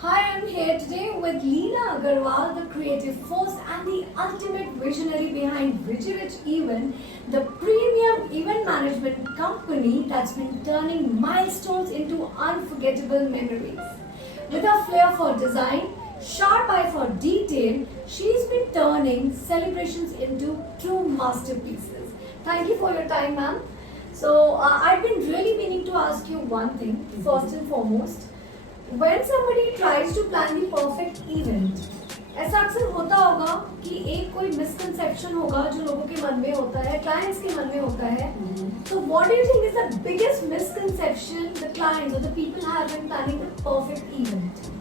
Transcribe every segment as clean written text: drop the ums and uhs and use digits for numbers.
Hi, I'm here today with Leena Agarwal, the creative force and the ultimate visionary behind Vijay Rich Event, the premium event management company that's been turning milestones into unforgettable memories. With a flair for design, sharp eye for detail, she's been turning celebrations into true masterpieces. Thank you for your time, ma'am. So, I've been really meaning to ask you one thing, first and foremost. When somebody tries to plan the perfect event, ऐसा अक्सर होता होगा कि एक कोई misconception होगा जो लोगों के मन में होता है, क्लाइंट्स के मन में होता है. So what do you think is the biggest misconception the clients or the people have in planning the perfect event?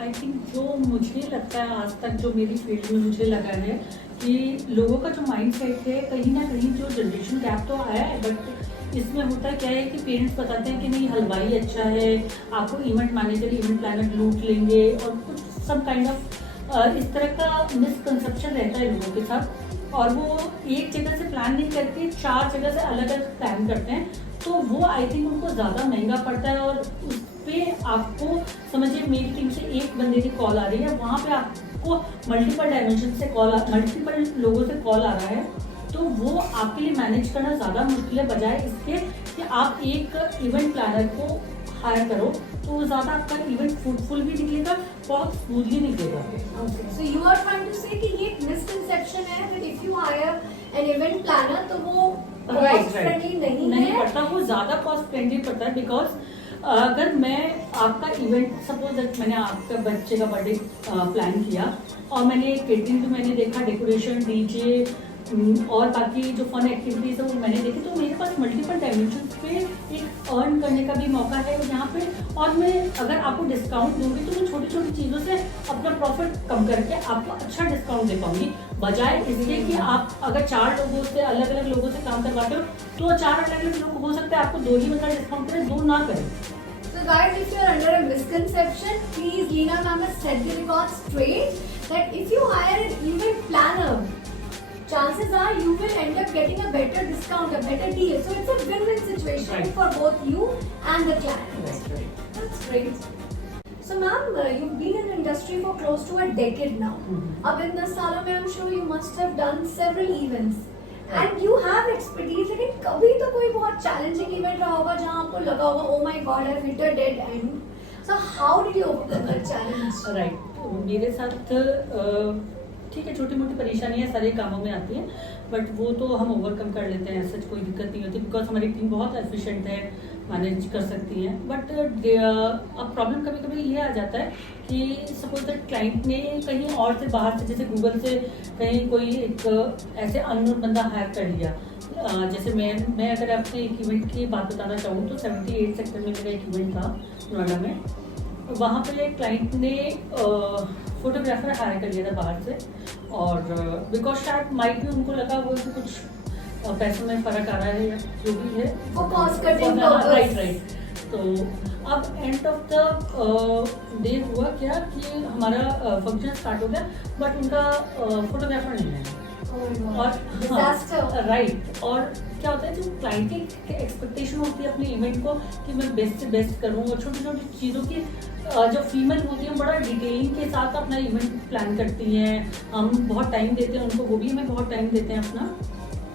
I think जो मुझे लगता है आज तक जो मेरी फील्ड में मुझे लगा है कि लोगों का जो माइंड सेट है कहीं ना कहीं जो जनरेशन गैप तो आया है, बट इसमें होता क्या है कि पेरेंट्स बताते हैं कि नहीं हलवाई अच्छा है, आपको इवेंट मैनेजर इवेंट प्लानर लूट लेंगे और कुछ सम काइंड ऑफ इस तरह का मिसकंसेप्शन रहता है लोगों के साथ, और वो एक जगह से प्लान नहीं करके 4 जगह से अलग अलग प्लान करते हैं. तो वो आई थिंक उनको ज़्यादा महंगा पड़ता है, और उस पर आपको समझिए मेरी टीम से एक बंदे की कॉल आ रही है, वहाँ पे आपको मल्टीपल डायमेंशन से मल्टीपल लोगों से कॉल आ रहा है, तो वो आपके लिए मैनेज करना ज़्यादा मुश्किल है बजाय इसके कि आप एक इवेंट प्लानर को हायर करो, तो ज़्यादा आपका इवेंट फ्रूटफुल भी निकलेगा, बहुत स्मूथली निकलेगा. Okay, so you are trying to say कि ये एक misconception है that if you hire an event planner तो वो cost friendly नहीं है. पड़ता, वो ज़्यादा कॉस्ट फ्रेंडली पड़ता है. बिकॉज अगर मैं आपका इवेंट सपोज मैंने आपका बच्चे का बर्थडे प्लान किया और मैंने केटरिंग तो मैंने देखा, डेकोरेशन, डीजे और बाकी जो फन एक्टिविटीज है वो मैंने देखी, तो मेरे पास मल्टीपल डायमेंशन पे एक अर्न करने का भी मौका है यहाँ पे. और मैं अगर आपको डिस्काउंट दूंगी तो मैं छोटी छोटी चीज़ों से अपना प्रॉफिट कम करके आपको अच्छा डिस्काउंट दे पाऊंगी, बजाय इसके कि आप अगर 4 लोगों से अलग अलग लोगों से काम करवाते हो तो 4 अलग अलग लोग हो सकते हैं आपको 2 ही बंदा डिस्काउंट करें, 2 ना करें. So guys, if you are under a misconception, please Leena ma'am has set the record straight that if you hire an event planner, chances are you will end up getting a better discount, a better deal. So it's a win-win situation Right. for both you and the client. That's right. That's great. So ma'am, you've been in the industry for close to a decade now. अब इन 10 सालों में I'm sure you must have done several events. And you have expertise, लेकिन कभी तो कोई बहुत challenging event रहा होगा जहाँ आपको लगा होगा oh my god I've hit a dead end. So how did you overcome that challenge? Right. तो मेरे साथ ठीक है, छोटी मोटी परेशानियाँ सारे कामों में आती हैं, बट वो तो हम ओवरकम कर लेते हैं, सच कोई दिक्कत नहीं होती, बिकॉज हमारी टीम बहुत एफिशिएंट है, मैनेज कर सकती है. बट अब प्रॉब्लम कभी कभी ये आ जाता है कि सपोज दैट क्लाइंट ने कहीं और से बाहर से, जैसे गूगल से कहीं कोई एक ऐसे अननोन बंदा हायर कर लिया. जैसे मैं अगर आपसे एक इवेंट की बात बताना चाहूँ तो 78 सेक्टर में मेरा एक इवेंट था नोएडा में. वहाँ पे क्लाइंट ने फोटोग्राफर हायर कर लिया था बाहर से, और बिकॉज शायद माइट भी उनको लगा वो कि कुछ पैसों में फ़र्क आ रहा है या जो भी है, वो कॉस्ट कटिंग. राइट. तो अब एंड ऑफ द डे हुआ क्या कि हमारा फंक्शन स्टार्ट हो गया, बट उनका फोटोग्राफर नहीं है. और राइट. और क्या होता है, जो क्लाइंट की एक्सपेक्टेशन होती है अपने इवेंट को कि मैं बेस्ट से बेस्ट करूँ, और छोटी छोटी चीज़ों की जो फीमेल होती है बड़ा डिटेलिंग के साथ अपना इवेंट प्लान करती हैं. हम बहुत टाइम देते हैं उनको, वो भी हमें बहुत टाइम देते हैं अपना.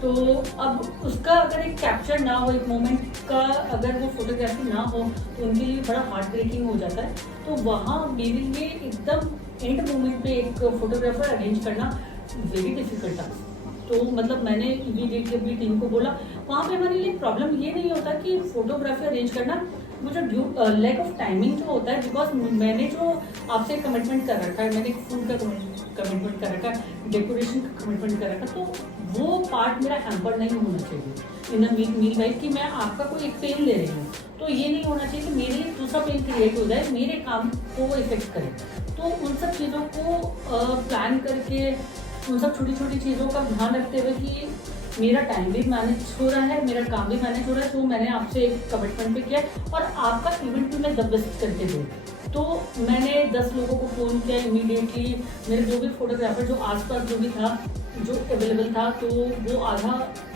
तो अब उसका अगर एक कैप्चर ना हो, एक मोमेंट का अगर वो फोटोग्राफी ना हो तो उनके लिए बड़ा हार्ट ब्रेकिंग हो जाता है. तो वहाँ मेरे लिए एकदम एंड मोमेंट पे एक फोटोग्राफर अरेंज करना वेरी डिफिकल्ट था. तो मतलब मैंने इमीडिएटली अपनी टीम को बोला. वहाँ पे हमारे लिए प्रॉब्लम ये नहीं होता कि फोटोग्राफी अरेंज करना, वो जो लैक ऑफ टाइमिंग जो होता है, बिकॉज मैंने जो आपसे कमिटमेंट कर रखा है, मैंने फूड का कमिटमेंट कर रखा है, डेकोरेशन का कमिटमेंट कर रखा है, तो वो पार्ट मेरा हैम्पर नहीं होना चाहिए इन द मील वाइज कि मैं आपका कोई एक पेन ले रही हूँ. तो ये नहीं होना चाहिए कि मेरे दूसरा पेन क्रिएट हो जाए, मेरे काम को इफेक्ट करे. तो उन सब चीज़ों को प्लान करके, उन सब छोटी छोटी चीज़ों का ध्यान रखते हुए कि मेरा टाइम भी मैनेज हो रहा है, मेरा काम भी मैनेज हो रहा है, तो मैंने आपसे एक कमिटमेंट पे किया और आपका इवेंट भी मैं द बेस्ट करके दूँ. तो मैंने 10 लोगों को फ़ोन किया इमीडिएटली. मेरे जो भी फोटोग्राफर जो आसपास जो भी था, जो अवेलेबल था, तो वो आधा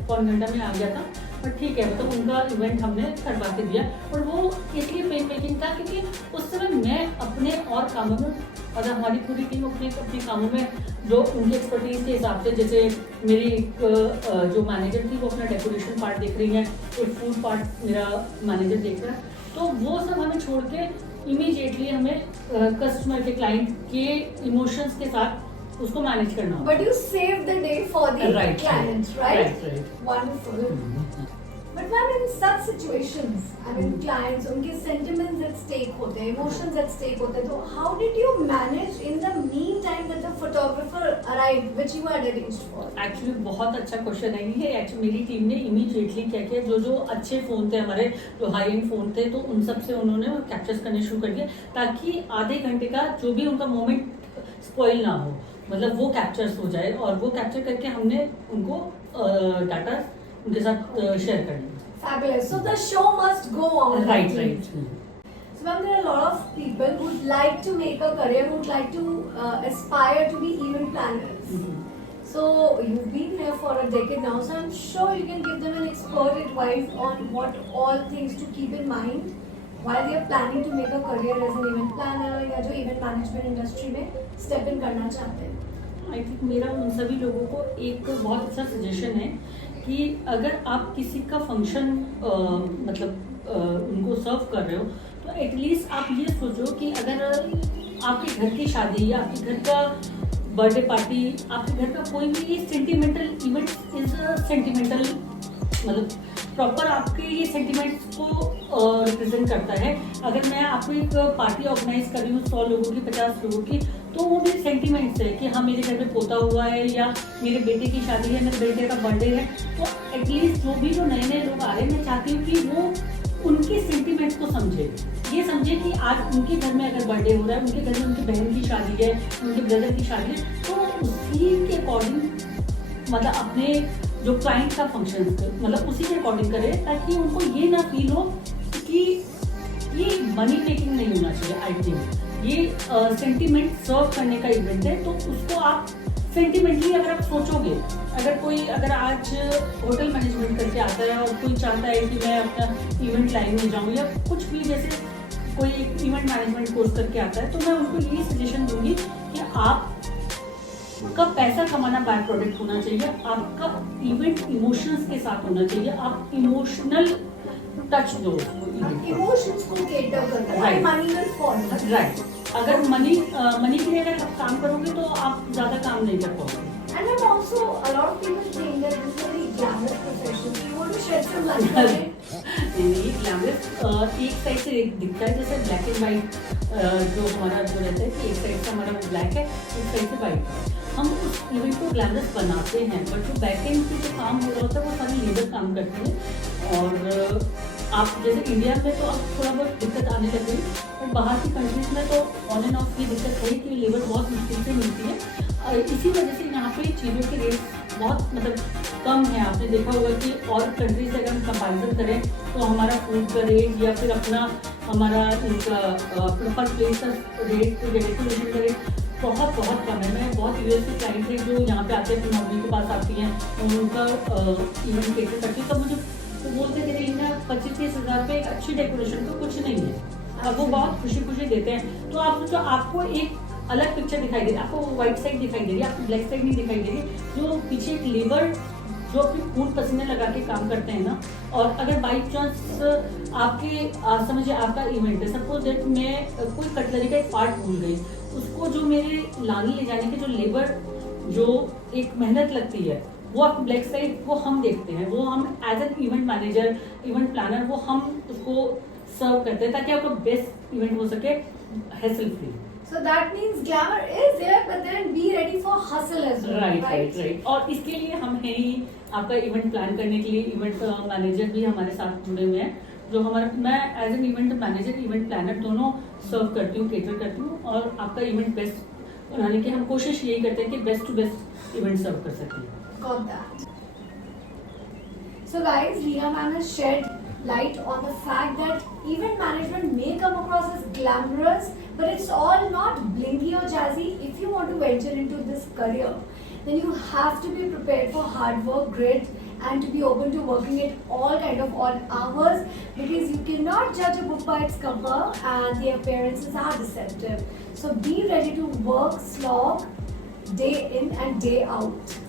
पौन घंटा में आ गया था. बट ठीक है, मतलब उनका इवेंट हमने करवा के दिया. और वो इसलिए पेन मेकिंग था क्योंकि उस समय मैं अपने और कामों में, और हमारी पूरी टीम अपने अपने कामों में जो उनकी एक्सपर्टीज के हिसाब से, जैसे मेरी जो मैनेजर थी वो अपना डेकोरेशन पार्ट देख रही है, एक फूड पार्ट मेरा मैनेजर देख रहा है, तो वो सब हमें छोड़ के इमीडिएटली हमें कस्टमर के, क्लाइंट के इमोशंस के साथ उसको मैनेज करना होगा। But you save the day for the Right, clients, right? right. Wonderful. But ma'am, in such situations, I mean, clients, उनके sentiments at stake होते हैं, emotions at stake होते हैं, तो how did you manage in the meantime that the photographer arrived, which you had arranged for? Actually बहुत अच्छा question है ये। एक्चुअली मेरी टीम ने इमीडिएटली क्या किया, जो जो अच्छे फ़ोन थे हमारे, जो हाई एंड फ़ोन थे, तो उन सब से उन्होंने कैप्चर्स करने शुरू कर दिए, ताकि आधे घंटे का जो भी उनका मोमेंट स्पॉइल ना हो, मतलब वो कैप्चर्स हो जाए, और वो कैप्चर करके हमने उनको डाटा उनके साथ शेयर कर दिया। Fabulous. So the show must go on. Right actually. Right. So ma'am, there are a lot of people who would like to make a career, who would like to aspire to be event planners. So you've been here for a decade now, so I'm sure you can give them an expert advice on what all things to keep in mind while they are planning to make a career as an event planner या जो event management industry में step in करना चाहते हैं. I think मेरा उन सभी लोगों को एक बहुत अच्छा सजेशन है कि अगर आप किसी का फंक्शन मतलब उनको सर्व कर रहे हो, तो एटलीस्ट आप ये सोचो कि अगर आपके घर की शादी या आपके घर का बर्थडे पार्टी, आपके घर का कोई भी सेंटिमेंटल इवेंट इज सेंटिमेंटल, मतलब प्रॉपर आपके ये सेंटिमेंट्स को रिप्रेजेंट करता है। अगर मैं आपको एक पार्टी ऑर्गेनाइज कर रही हूँ 100 लोगों की, 50 लोगों की, तो वो मेरे सेंटिमेंट्स है कि हाँ मेरे घर में पोता हुआ है, या मेरे बेटे की शादी है, मेरे बेटे का बर्थडे है, तो एटलीस्ट जो नए नए लोग आ रहे हैं, मैं चाहती हूँ कि वो उनके सेंटिमेंट्स को समझे, ये समझे कि आज उनके घर में अगर बर्थडे हो रहा है, उनके घर में उनकी बहन की शादी है, उनके ब्रदर की शादी है, तो उसी के अकॉर्डिंग मतलब अपने जो क्लाइंट का फंक्शन मतलब उसी के अकॉर्डिंग करे, ताकि उनको ये ना फील हो कि ये मनी मेकिंग नहीं होना चाहिए। आई थिंक ये सेंटिमेंट सर्व करने का इवेंट है, तो उसको आप सेंटिमेंटली अगर आप सोचोगे, अगर आज होटल मैनेजमेंट करके आता है और कोई चाहता है कि मैं अपना इवेंट लाइन में जाऊँ, या कुछ भी जैसे कोई इवेंट मैनेजमेंट कोर्स करके आता है, तो मैं उनको यही सजेशन दूंगी कि आपका पैसा कमाना बाय प्रोडक्ट होना चाहिए, आपका इवेंट इमोशंस के साथ होना चाहिए, आप इमोशनल टच दो इमोशंस को केटर करता है, Right. Money will follow. Right. अगर मनी के लिए अगर आप काम करोगे तो आप ज्यादा काम नहीं कर पाओगे। And then also a lot of people think that this is a very glamorous profession. So you want to shed some light on it? नहीं, ग्लैमरस एक साइड से एक दिखता है, जैसे ब्लैक एंड वाइट जो हमारा जो रहता है कि एक साइड से हमारा ब्लैक है, एक साइड से वाइट है। हम उस इवेंट को ग्लैमरस बनाते हैं, बट जो बैक एंड पे जो काम हो रहा होता है वो सारी लेबर काम करते हैं। और आप जैसे इंडिया में तो अब थोड़ा बहुत दिक्कत आने लग गई, बट बाहर की कंट्रीज में तो ऑन एंड ऑफ ये दिक्कत है कि लेबर बहुत मुश्किल से मिलती है। इसी वजह से यहाँ पे चीज़ों के रेट बहुत मतलब कम है। आपने देखा होगा कि और कंट्रीज से अगर हम कंपैरिजन करें तो हमारा फूड का रेट या फिर हमारा इनका पर प्लेस का रेट, डेकोरेशन का रेट बहुत कम है। मैं बहुत यूएस के क्लाइंट है जो यहाँ पे आते हैं, अपनी मम्मी के पास आती हैं, उनका इवेंट केटर करती है, तब मुझे वो बोलते हैं कि 25-30 हज़ार पे एक अच्छी डेकोरेशन का कुछ नहीं है। अब वो बहुत खुशी देते हैं। तो आप सोचो, आपको एक अलग पिक्चर दिखाई दे रही है, आपको व्हाइट साइड दिखाई दे रही है, आपको ब्लैक साइड नहीं दिखाई दे रही, जो पीछे एक लेबर जो अपनी खून पसीने लगा के काम करते हैं ना। और अगर बाई चांस आपके समझिए आपका इवेंट है, सपोज दैट मैं कोई कटलरी का एक पार्ट भूल गई, उसको जो मेरे लाने ले जाने के जो लेबर जो एक मेहनत लगती है, वो आप ब्लैक साइड वो हम देखते हैं, वो हम as an event manager, event planner, वो हम उसको सर्व करते हैं ताकि आपका बेस्ट इवेंट हो सके hassle free. So that means glamour is there, but then be ready for hustle as well. Right. और इसके लिए हम हैं ही, आपका इवेंट प्लान करने के लिए इवेंट मैनेजर भी हमारे साथ जुड़े हुए हैं, जो मैं as an event manager, event planner दोनों सर्व करती हूँ, केटर करती हूँ, और आपका इवेंट बेस्ट बनाने की हम कोशिश यही करते हैं कि बेस्ट टू बेस्ट इवेंट सर्व कर सकें। Got that. So guys, Leena ma'am has shed light on the fact that event management may come across as glamorous, but it's all not blingy or jazzy. If you want to venture into this career, then you have to be prepared for hard work, grit, and to be open to working at all kind of odd hours, because you cannot judge a book by its cover and the appearances are deceptive. So be ready to work slog day in and day out.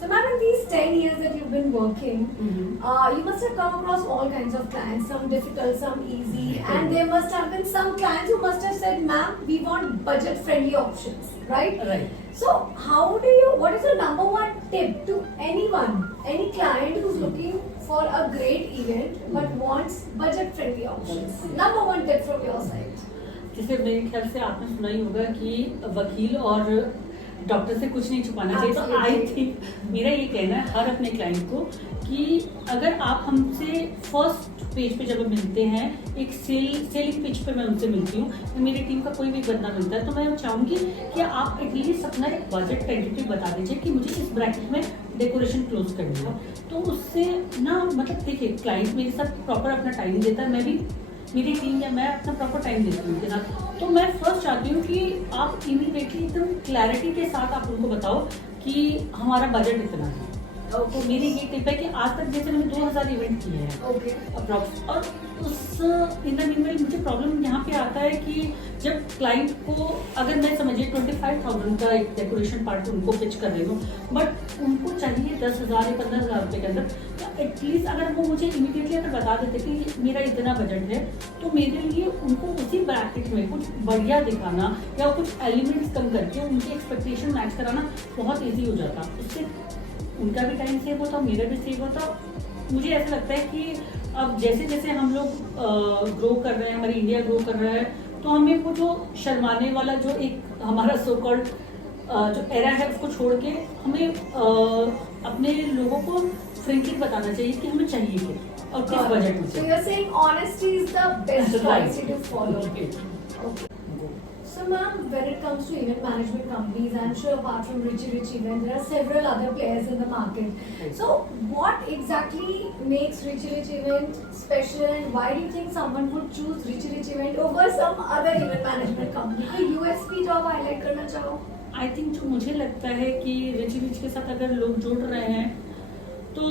So ma'am, in these 10 years that you've been working, you must have come across all kinds of clients, some difficult, some easy, and there must have been some clients who must have said, ma'am, we want budget-friendly options, right? Right. So what is the number one tip to anyone, any client who's looking for a great event but wants budget-friendly options? Number one tip from your side. जैसे मेरे ख्याल से आपने सुना ही होगा कि वकील और डॉक्टर से कुछ नहीं छुपाना चाहिए, तो आई थिंक मेरा ये कहना है हर अपने क्लाइंट को कि अगर आप हमसे फर्स्ट पेज पे जब मिलते हैं, एक सेलिंग पिच पे मैं उनसे मिलती हूँ, मेरी टीम का कोई भी बंदा मिलता है, तो मैं चाहूँगी कि आप एटलीस्ट अपना एक बजट टेंटेटिव बता दीजिए कि मुझे इस ब्रैकेट में डेकोरेशन क्लोज करनी है। तो उससे ना मतलब देखिए क्लाइंट मेरे साथ प्रॉपर अपना टाइम देता है, मैं भी मेरी टीम या मैं अपना प्रॉपर टाइम देती हूँ उनके साथ। तो मैं फर्स्ट चाहती हूँ कि आप इमीडिएटली एकदम क्लैरिटी के साथ आप उनको बताओ कि हमारा बजट इतना है। तो मेरी ये टिप है कि आज तक जैसे मैंने 2000 इवेंट किए हैं अप्रॉक्स, और उस इन द मीनवाइल मुझे प्रॉब्लम यहाँ पे आता है कि जब क्लाइंट को अगर मैं समझिए 25,000 का एक डेकोरेशन पार्ट उनको पिच कर रही हूँ, बट उनको चाहिए 10,000 या 15,000 रुपये के अंदर, तो एटलीस्ट अगर वो मुझे इमीडिएटली अगर बता देते कि मेरा इतना बजट है, तो मेरे लिए उनको उसी ब्रैकेट में कुछ बढ़िया दिखाना या कुछ एलिमेंट्स कम करके उनकी एक्सपेक्टेशन मैच कराना बहुत ईजी हो जाता। उससे उनका भी टाइम सेव होता, मेरा भी सेव होता। मुझे ऐसा लगता है कि अब जैसे जैसे हम लोग ग्रो कर रहे हैं, हमारी इंडिया ग्रो कर रहा है, तो हमें वो जो शर्माने वाला जो एक हमारा सो कॉल्ड जो एरा है उसको छोड़ के हमें अपने लोगों को फ्रेंकली बताना चाहिए कि हमें चाहिए क्या और किस बजट में। So you're saying honesty is the best policy to follow. Okay. So ma'am, when it comes to event management companies, I'm sure apart from Richie Rich Event, there are several other players in the market. So what exactly makes Richie Rich Event special, and why do you think someone would choose Richie Rich Event over some other event management company? कोई USP जो आप highlight करना चाहो? I think जो मुझे लगता है कि रिची रिच के साथ अगर लोग जुड़ रहे हैं तो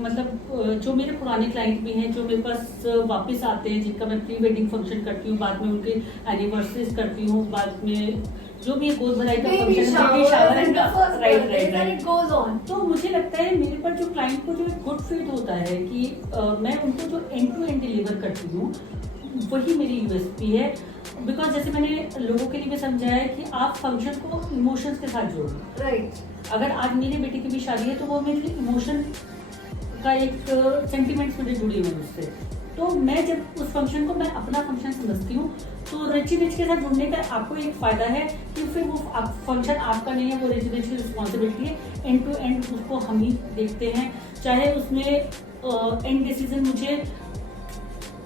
मतलब जो मेरे पुराने क्लाइंट भी हैं जो मेरे पास वापस आते हैं, जिनका मैं प्री वेडिंग फंक्शन करती हूँ, बाद में उनके एनिवर्सरीज करती हूँ, बाद में जो भी गोद भराई का फंक्शन, राइट, तो मुझे लगता है मेरे पर जो क्लाइंट को जो एक गुड फील होता है कि मैं उनको जो एंड टू एंड डिलीवर करती हूँ, वही मेरी यूएसपी है। बिकॉज जैसे मैंने लोगों के लिए भी समझाया है कि आप फंक्शन को इमोशंस के साथ जोड़ो। राइट। अगर आज मेरी बेटी की भी शादी है तो वो मेरे इमोशन का एक सेंटिमेंट्स मुझे जुड़ी हुई उससे, तो मैं जब उस फंक्शन को मैं अपना फंक्शन समझती हूँ, तो रिची रिच के साथ जुड़ने का आपको एक फायदा है कि फिर वो फंक्शन आपका नहीं है, वो रिची रिच की रिस्पॉन्सिबिलिटी है, एंड टू एंड उसको हम ही देखते हैं। चाहे उसमें एंड डिसीजन मुझे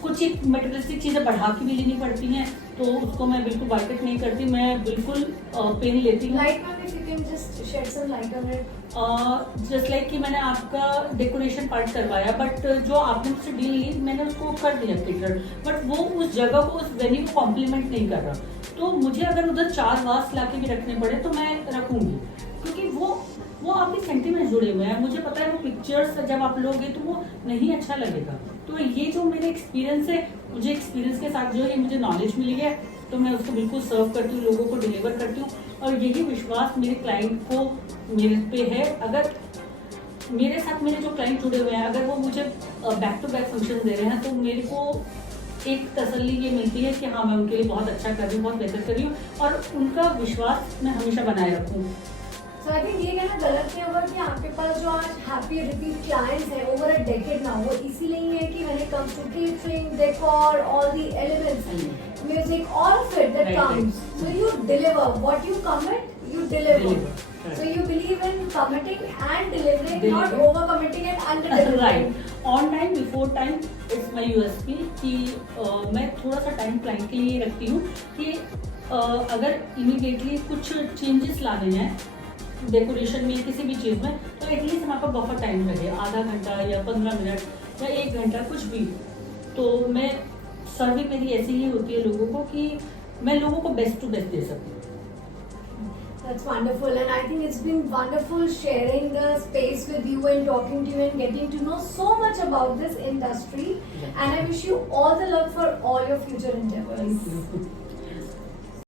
कुछ एक मटेरियलिस्टिक चीज़ें बढ़ा के भी लेनी पड़ती हैं, तो उसको मैं बिल्कुल बाइकट नहीं करती, मैं बिल्कुल पेन लेती हूँ। जस्ट लाइक कि मैंने आपका डेकोरेशन पार्ट करवाया, बट जो आपने मुझसे डील ली मैंने उसको कर दिया केटर, बट वो उस जगह को, उस वेन्यू को कॉम्प्लीमेंट नहीं कर रहा, तो मुझे अगर उधर 4 वास ला के भी रखने पड़े तो मैं रखूँगी, क्योंकि वो आपके सेंटिमेंट जुड़े हुए हैं। मुझे पता है वो पिक्चर्स जब आप लोगे तो वो नहीं अच्छा लगेगा। तो ये जो मेरे एक्सपीरियंस है, मुझे एक्सपीरियंस के साथ जो है मुझे नॉलेज मिली है, तो मैं उसको बिल्कुल सर्व करती हूँ, लोगों को डिलीवर करती हूँ, और यही विश्वास मेरे क्लाइंट को मेरे पे है। अगर मेरे साथ मेरे जो क्लाइंट जुड़े हुए हैं, अगर वो मुझे बैक टू बैक फंक्शन दे रहे हैं, तो मेरे को एक तसल्ली ये मिलती है कि हाँ मैं उनके लिए बहुत अच्छा कर रही हूँ, बहुत बेहतर कर रही हूँ, और उनका विश्वास मैं हमेशा बनाए रखूँ। So I think ये कहना गलत नहीं होगा कि आपके पास जो आज हैप्पी रिपीट क्लाइंट्स हैं ओवर अ डेकेड नाउ, वो इसीलिए ही है कि when it comes to catering, decor, all the elements, music, all of it that comes. So you deliver what you commit, you deliver. So you believe in committing and delivering, not over committing and under delivering. Right. On time, before time, it's my USP कि मैं थोड़ा सा time client के लिए रखती हूँ कि अगर इमीडिएटली कुछ चेंजेस लाने हैं डेकोरेशन में, किसी भी चीज़ में, तो एटलीस्ट हमारे पास बहुत टाइम लगे, आधा घंटा या 15 मिनट या 1 घंटा, कुछ भी। तो मैं सर्विंग मेरी ऐसी ही होती है लोगों को कि मैं लोगों को बेस्ट टू बेस्ट दे सकूँ। That's wonderful, and I think it's been wonderful sharing the space with you and talking to you and getting to know so much about this industry. Yeah. And I wish you all the luck for all your future endeavors. Thank you.